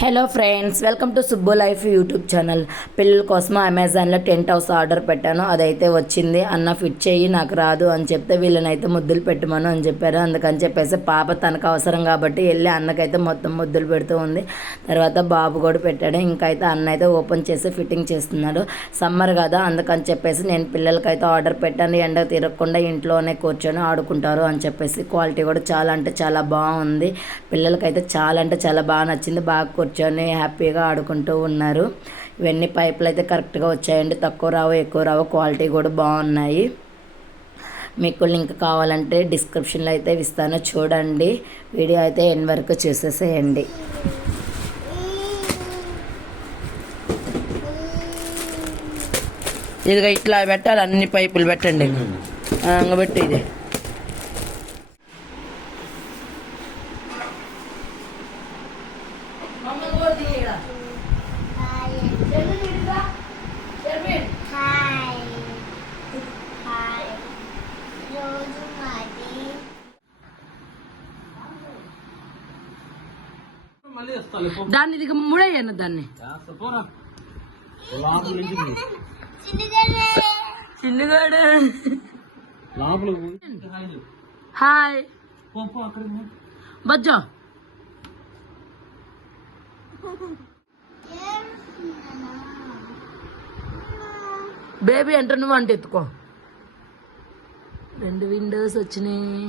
Hello friends, welcome to Subbu life YouTube channel. పిల్లల కోసం అమెజాన్లో టెంట్ హౌస్ ఆర్డర్ పెట్టాను. అదైతే వచ్చింది. అన్న ఫిట్ చేయి, నాకు రాదు అని చెప్తే వీళ్ళనైతే ముద్దులు పెట్టమను అని చెప్పారు. అందుకని చెప్పేసి పాప తనకు అవసరం కాబట్టి వెళ్ళి అన్నకైతే మొత్తం ముద్దులు పెడుతూ ఉంది. తర్వాత బాబు కూడా పెట్టాడు. ఇంకైతే అన్న అయితే ఓపెన్ చేసి ఫిట్టింగ్ చేస్తున్నాడు. సమ్మర్ కదా, అందుకని చెప్పేసి నేను పిల్లలకైతే ఆర్డర్ పెట్టాను. ఎండ తిరగకుండా ఇంట్లోనే కూర్చొని ఆడుకుంటారు అని చెప్పేసి. క్వాలిటీ కూడా చాలా అంటే చాలా బాగుంది. పిల్లలకైతే చాలా అంటే చాలా బాగా నచ్చింది. బాగా కూర్చొని హ్యాపీగా ఆడుకుంటూ ఉన్నారు. ఇవన్నీ పైపులు అయితే కరెక్ట్గా వచ్చాయండి. తక్కువ రావు, ఎక్కువ రావు. క్వాలిటీ కూడా బాగున్నాయి. మీకు లింక్ కావాలంటే డిస్క్రిప్షన్లో అయితే ఇస్తాను, చూడండి. వీడియో అయితే ఎన్ వరకు చూసేసేయండి. ఇదిగా ఇట్లా పెట్టాలి, అన్ని పైపులు పెట్టండి. పెట్టి ఇది దాన్ని ఇది ముడయ్యాను దాన్ని. చిన్నగాడు హాయ్ బజ్జో బేబీ అంటే నువ్వు అంటే ఎత్తుకో. 2 విండోస్ వచ్చినాయి.